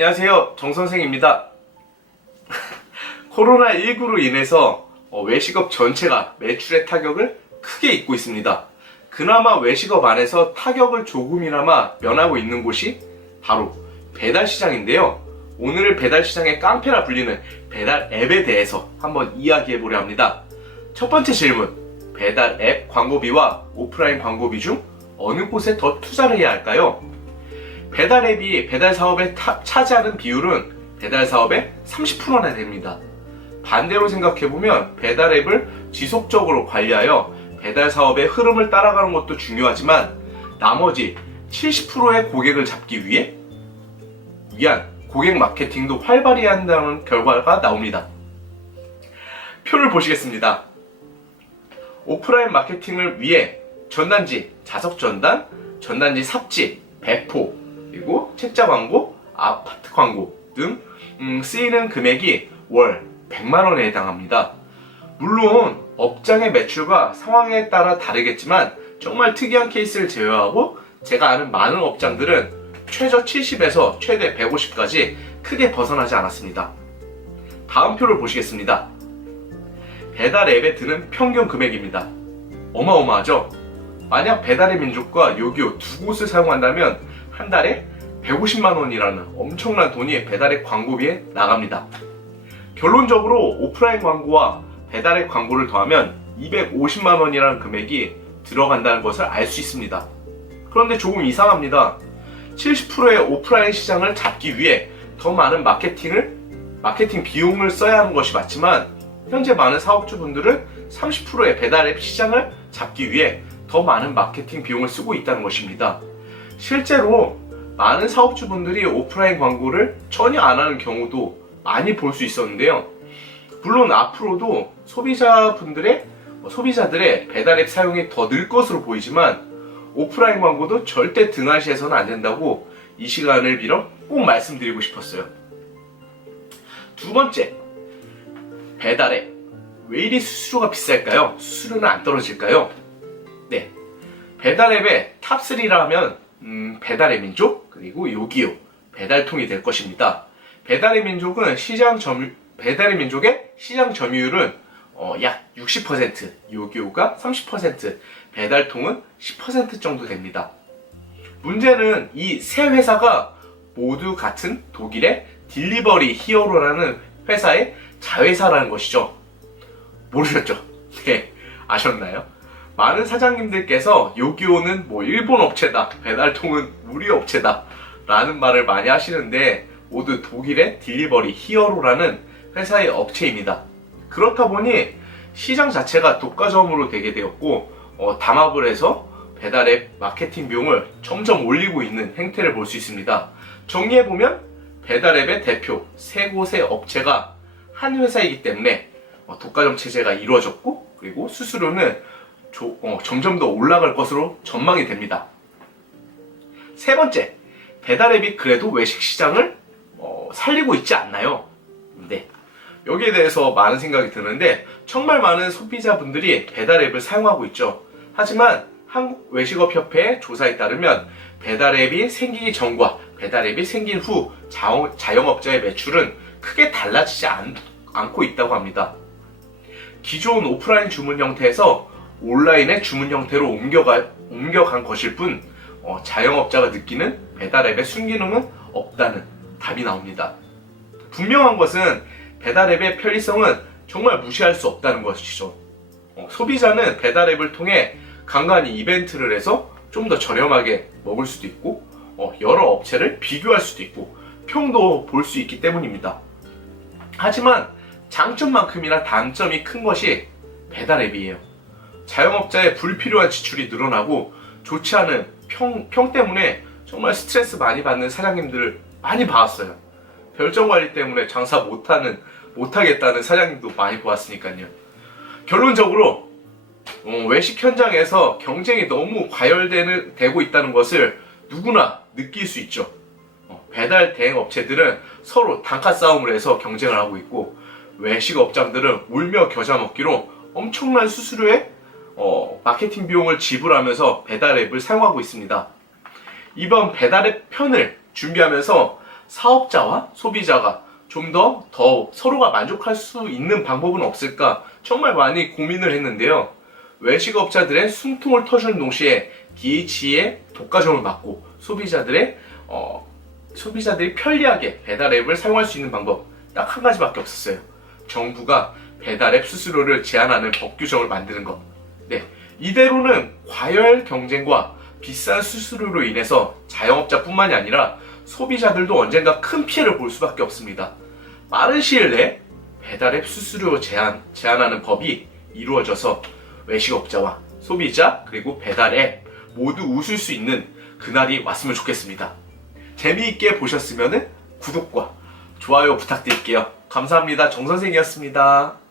안녕하세요, 정선생입니다. 코로나19로 인해서 외식업 전체가 매출의 타격을 크게 입고 있습니다. 그나마 외식업 안에서 타격을 조금이나마 면하고 있는 곳이 바로 배달시장인데요. 오늘 배달시장의 깡패라 불리는 배달 앱에 대해서 한번 이야기해 보려 합니다. 첫 번째 질문, 배달 앱 광고비와 오프라인 광고비 중 어느 곳에 더 투자를 해야 할까요? 배달 앱이 배달 사업에 차지하는 비율은 배달 사업의 30%나 됩니다. 반대로 생각해보면 배달 앱을 지속적으로 관리하여 배달 사업의 흐름을 따라가는 것도 중요하지만 나머지 70%의 고객을 잡기 위한 고객 마케팅도 활발히 한다는 결과가 나옵니다. 표를 보시겠습니다. 오프라인 마케팅을 위해 전단지, 자석 전단, 전단지 삽지, 배포, 그리고 책자 광고, 아파트 광고 등 쓰이는 금액이 월 100만원에 해당합니다. 물론 업장의 매출과 상황에 따라 다르겠지만 정말 특이한 케이스를 제외하고 제가 아는 많은 업장들은 최저 70에서 최대 150까지 크게 벗어나지 않았습니다. 다음 표를 보시겠습니다. 배달 앱에 드는 평균 금액입니다. 어마어마하죠? 만약 배달의 민족과 요기요 두 곳을 사용한다면 한 달에 150만원이라는 엄청난 돈이 배달의 광고비에 나갑니다. 결론적으로 오프라인 광고와 배달의 광고를 더하면 250만원이라는 금액이 들어간다는 것을 알 수 있습니다. 그런데 조금 이상합니다. 70%의 오프라인 시장을 잡기 위해 더 많은 마케팅 비용을 써야 하는 것이 맞지만 현재 많은 사업주분들은 30%의 배달앱 시장을 잡기 위해 더 많은 마케팅 비용을 쓰고 있다는 것입니다. 실제로 많은 사업주분들이 오프라인 광고를 전혀 안 하는 경우도 많이 볼 수 있었는데요. 물론 앞으로도 소비자들의 배달앱 사용이 더 늘 것으로 보이지만 오프라인 광고도 절대 등한시해서는 안 된다고 이 시간을 빌어 꼭 말씀드리고 싶었어요. 두 번째, 배달앱. 왜 이리 수수료가 비쌀까요? 수수료는 안 떨어질까요? 네, 배달앱의 탑3라 하면 배달의 민족, 그리고 요기요, 배달통이 될 것입니다. 배달의 민족의 시장 점유율은 약 60%, 요기요가 30%, 배달통은 10% 정도 됩니다. 문제는 이 세 회사가 모두 같은 독일의 딜리버리 히어로라는 회사의 자회사라는 것이죠. 모르셨죠? 네, 아셨나요? 많은 사장님들께서 요기요는 일본 업체다, 배달통은 우리 업체다 라는 말을 많이 하시는데 모두 독일의 딜리버리 히어로라는 회사의 업체입니다. 그렇다 보니 시장 자체가 독과점으로 되게 되었고 담합을 해서 배달앱 마케팅 비용을 점점 올리고 있는 행태를 볼 수 있습니다. 정리해보면 배달앱의 대표 세 곳의 업체가 한 회사이기 때문에 독과점 체제가 이루어졌고 그리고 수수료는 점점 더 올라갈 것으로 전망이 됩니다. 세 번째, 배달앱이 그래도 외식 시장을 살리고 있지 않나요? 네, 여기에 대해서 많은 생각이 드는데 정말 많은 소비자분들이 배달앱을 사용하고 있죠. 하지만 한국외식업협회의 조사에 따르면 배달앱이 생기기 전과 배달앱이 생긴 후 자영업자의 매출은 크게 달라지지 않고 있다고 합니다. 기존 오프라인 주문 형태에서 온라인의 주문 형태로 옮겨간 것일 뿐 자영업자가 느끼는 배달앱의 순기능은 없다는 답이 나옵니다. 분명한 것은 배달앱의 편리성은 정말 무시할 수 없다는 것이죠. 소비자는 배달앱을 통해 간간히 이벤트를 해서 좀 더 저렴하게 먹을 수도 있고 여러 업체를 비교할 수도 있고 평도 볼 수 있기 때문입니다. 하지만 장점만큼이나 단점이 큰 것이 배달앱이에요. 자영업자의 불필요한 지출이 늘어나고 좋지 않은 평 때문에 정말 스트레스 많이 받는 사장님들을 많이 봤어요. 별점 관리 때문에 장사 못하겠다는 사장님도 많이 보았으니까요. 결론적으로 외식 현장에서 경쟁이 너무 과열되고 있다는 것을 누구나 느낄 수 있죠. 배달 대행 업체들은 서로 단가 싸움을 해서 경쟁을 하고 있고 외식 업장들은 울며 겨자 먹기로 엄청난 수수료에 마케팅 비용을 지불하면서 배달 앱을 사용하고 있습니다. 이번 배달 앱 편을 준비하면서 사업자와 소비자가 좀 더 서로가 만족할 수 있는 방법은 없을까 정말 많이 고민을 했는데요. 외식업자들의 숨통을 터주는 동시에 DH의 독과점을 막고 소비자들이 편리하게 배달 앱을 사용할 수 있는 방법 딱 한 가지밖에 없었어요. 정부가 배달 앱 수수료를 제한하는 법 규정을 만드는 것. 네, 이대로는 과열 경쟁과 비싼 수수료로 인해서 자영업자뿐만이 아니라 소비자들도 언젠가 큰 피해를 볼 수밖에 없습니다. 빠른 시일 내에 배달앱 수수료 제한하는 법이 이루어져서 외식업자와 소비자 그리고 배달앱 모두 웃을 수 있는 그날이 왔으면 좋겠습니다. 재미있게 보셨으면 구독과 좋아요 부탁드릴게요. 감사합니다. 정선생이었습니다.